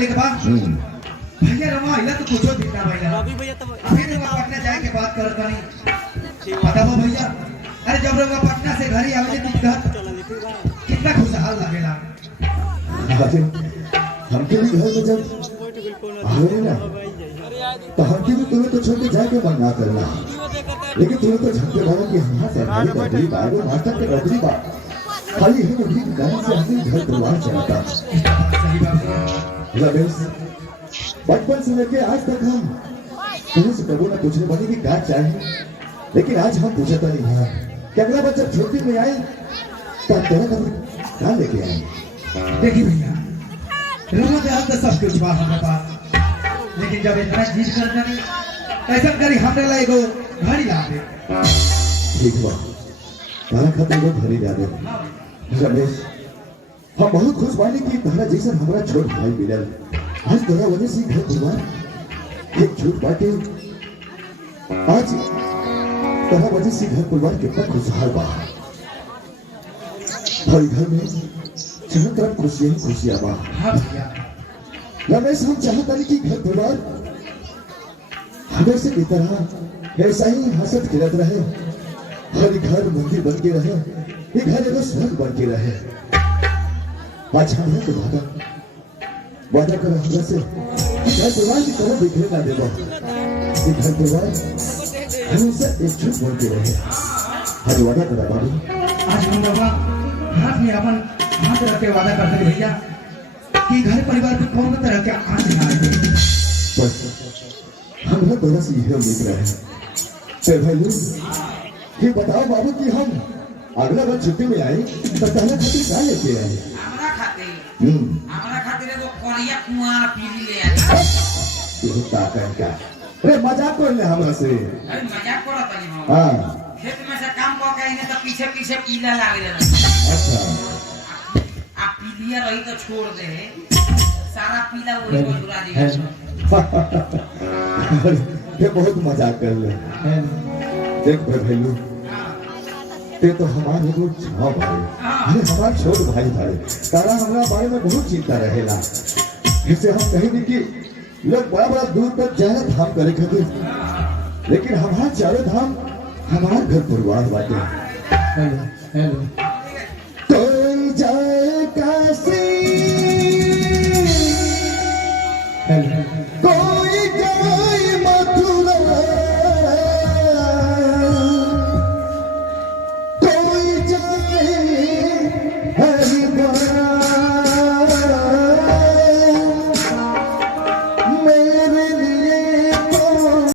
निकले के बाद भैया रवा इला तो कुछ दिखना भैया रवि भैया तो अभी तो पटना जाए के बात कर कनी पता हो भैया अरे जब रवा पटना से घर आवे दिक्कत कितना खुशहाल लगेला हमके भी घर में जब आवे ना तो हमके भी तुम्हें तो छोड़ के जाके मन ना करना लेकिन तुम्हें तो झंडे वालों की हमारा सरकारी नौकरी बाहर मास्टर की नौकरी बाहर खाली है भी गांव से अपने घर परिवार चलाता सही बात रमेश बचपन से लेके आज तक हम तुम्हें से कबो ना पूछने वाली भी क्या चाहिए लेकिन आज हम पूछता नहीं है कि अगला बच्चा छोटी में आए तब तेरा कभी क्या लेके आए देखिए भैया रवा दे तो सब कुछ बा हमारे पास लेकिन जब इतना जिद कर जानी कैसा करी हमरे ला एगो घड़ी ला दे ठीक बा तारा खातिर वो घड़ी ला दे रमेश हम बहुत खुश बानी कि तारा जैसा हमारा छोट भाई मिलल आज तेरा वजह से घर परिवार एक झूठ बाटे आज तेरा वजह से घर परिवार कितना खुशहाल बा भाई घर में चारों तरफ खुशियां ही खुशियां बा हाँ भैया रमेश हम चाहता नहीं कि घर परिवार हमेशा की तरह ऐसा ही हंसत खिलत रहे हर घर मंदिर बन के रहे ये घर एगो स्वर्ग बन के रहे आज हम तो वादा कर हमरा से घर परिवार की तरह बिखरे ना देबो ये घर परिवार हमेशा एकजुट बन के रहे आज वादा करा बाबू आज हम रवा हाथ में अपन हाथ रख के वादा करते हैं भैया कि घर परिवार पे कौन तरह के आंच ना आए बस हम दोनों से यही उम्मीद रहे फिर भाई ये बताओ बाबू कि हम अगला बार छुट्टी में आए तो पहले खातिर क्या लेके आए हमरा खातिर एगो कोरिया कुआं पीली ले आए ये ताकत का अरे मजाक कर ले हमरा से अरे मजाक करत नहीं हम हां खेत में से काम क के आइने तो पीछे पीछे पीला लागे रहे अच्छा आ पीलिया रही तो छोड़ दे सारा पीला वही बंदुरा दी ये बहुत मजाक कर ले देख भाईलू ते तो हमारे एगो छाव भाई ये हमारा छोट भाई भाई तारा हमरा बारे में बहुत चिंता रहेला जिससे हम कहीं भी कि लोग बड़ा बड़ा दूर तक जाए धाम करे खातिर लेकिन हमारा चारों धाम हमारा घर परिवार बाटे हेलो हेलो कोई जाए काशी हेलो